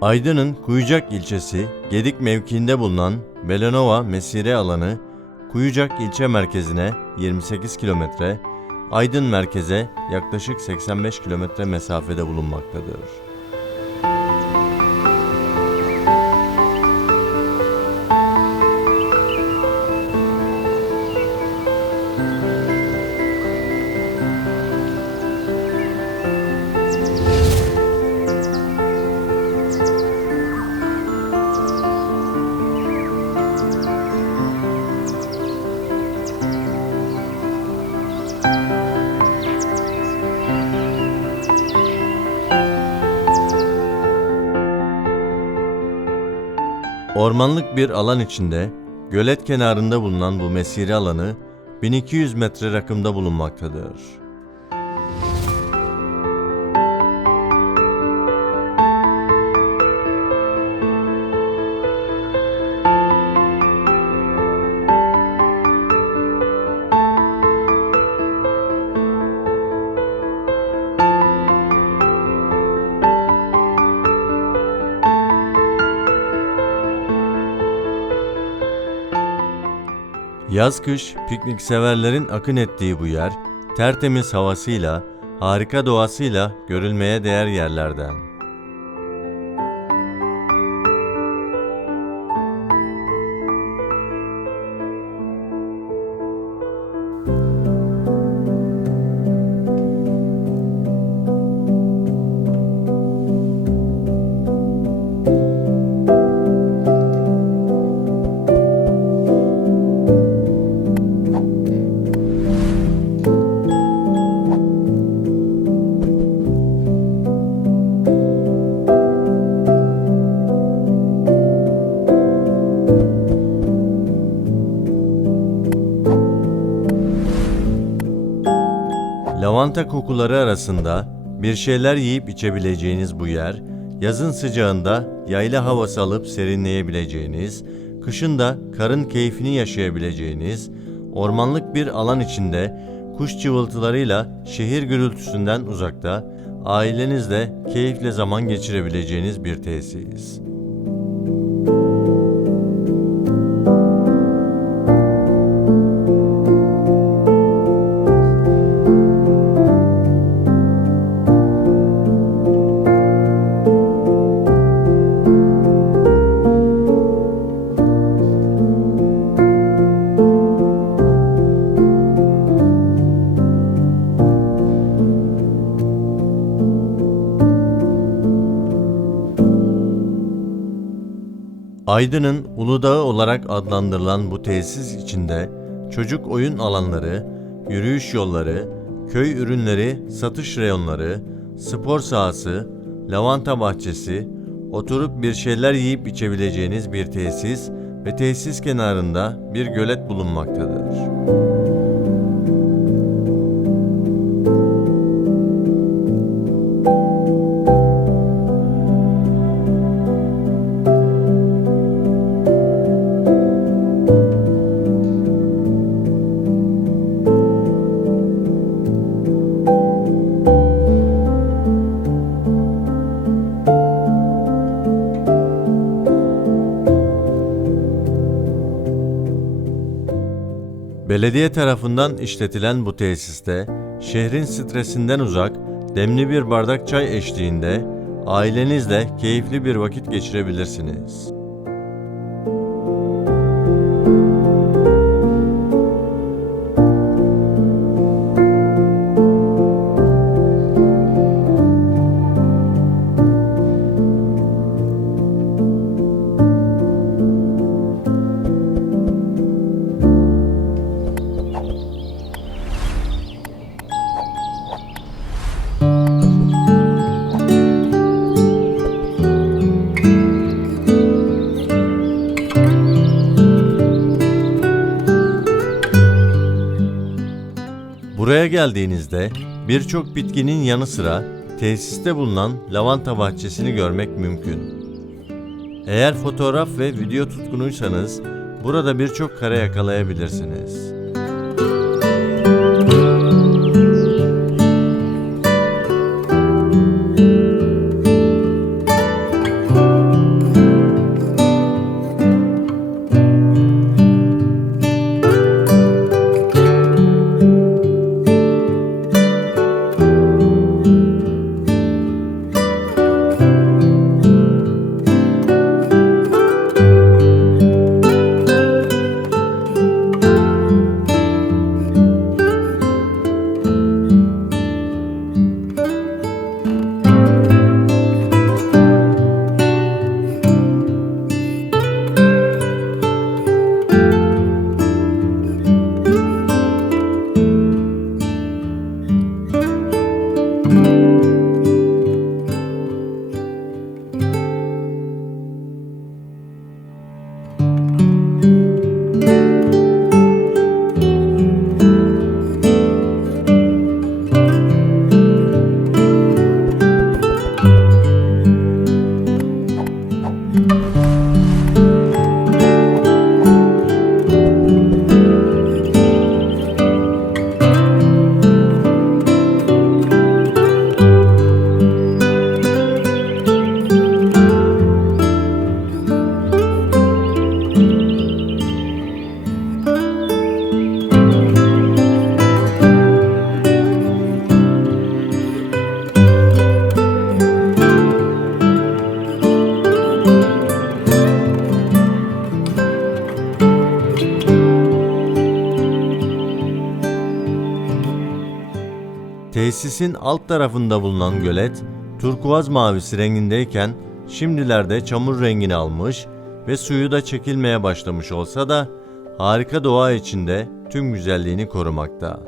Aydın'ın Kuyucak ilçesi Gedik mevkiinde bulunan Belenova Mesire alanı Kuyucak ilçe merkezine 28 kilometre, Aydın merkeze yaklaşık 85 kilometre mesafede bulunmaktadır. Ormanlık bir alan içinde gölet kenarında bulunan bu mesire alanı 1200 metre rakımda bulunmaktadır. Yaz kış piknik severlerin akın ettiği bu yer, tertemiz havasıyla, harika doğasıyla görülmeye değer yerlerden. Lavanta kokuları arasında bir şeyler yiyip içebileceğiniz bu yer, yazın sıcağında yayla havası alıp serinleyebileceğiniz, kışın da karın keyfini yaşayabileceğiniz, ormanlık bir alan içinde kuş cıvıltılarıyla şehir gürültüsünden uzakta, ailenizle keyifle zaman geçirebileceğiniz bir tesis. Aydın'ın Uludağ olarak adlandırılan bu tesis içinde çocuk oyun alanları, yürüyüş yolları, köy ürünleri satış reyonları, spor sahası, lavanta bahçesi, oturup bir şeyler yiyip içebileceğiniz bir tesis ve tesis kenarında bir gölet bulunmaktadır. Belediye tarafından işletilen bu tesiste şehrin stresinden uzak, demli bir bardak çay eşliğinde ailenizle keyifli bir vakit geçirebilirsiniz. Geldiğinizde birçok bitkinin yanı sıra tesiste bulunan lavanta bahçesini görmek mümkün. Eğer fotoğraf ve video tutkunuysanız burada birçok kare yakalayabilirsiniz. Tesisin alt tarafında bulunan gölet turkuaz mavisi rengindeyken şimdilerde çamur rengini almış ve suyu da çekilmeye başlamış olsa da harika doğa içinde tüm güzelliğini korumakta.